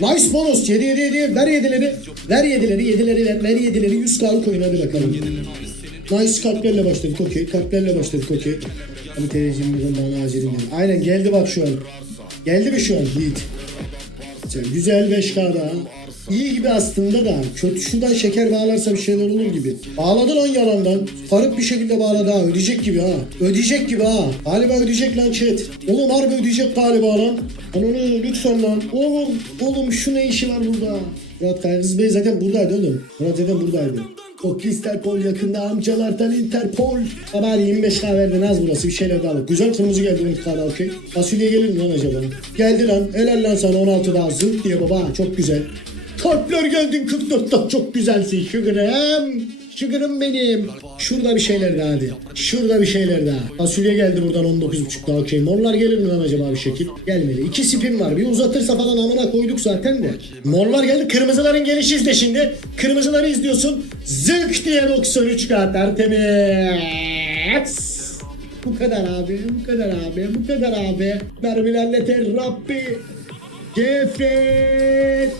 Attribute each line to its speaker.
Speaker 1: Nice bonus. 7 7 7. Ver 7'leri. Ver 7'leri. 7'leri ver. Ver 7'leri. 100 kaldı koyun hadi bakalım. Nice kalplerle başladık okey. Kalplerle başladık okey. Hani televizyonumuzun bana acilim dedi. Aynen geldi bak şu an. Geldi mi şu an Yiğit? Güzel 5K daha. İyi gibi aslında da kötü şuradan şeker bağlarsa bir şeyler olur gibi. Bağladı lan yalandan. Farık bir şekilde bağladı ha. Ödeyecek gibi ha. Ödeyecek gibi ha. Galiba ödeyecek lan chat. Oğlum harbi ödeyecek galiba lan. Ananı lütfen lan. Oğlum, oğlum şu ne işi var burada? Murat Kaygız Bey zaten buradaydı oğlum. Murat zaten buradaydı. O Interpol yakında amcalardan Interpol. Haber 25k verdin az burası bir şeyler daha. Güzel kırmızı geldi 12k'da okey. Fasulye gelir mi lan acaba? Geldi lan helal lan sana 16 daha zırt diye baba çok güzel. Kalpler geldin 44'te çok güzelsin Sugar'ım. Sugar'ım benim. Şurada bir şeyler daha hadi. Şurada bir şeyler daha. Fasulye geldi buradan 19.5 daha okey. Morlar gelir mi lan acaba bir şekil? Gelmedi. İki spin var. Bir uzatırsa falan amına koyduk zaten de. Morlar geldi. Kırmızıların gelişi izle şimdi. Kırmızıları izliyorsun. Zık diye 93k tertemiz. Bu kadar abi. Bu kadar abi. Bu kadar abi. Mermilerle ter Rabbi. Gevret.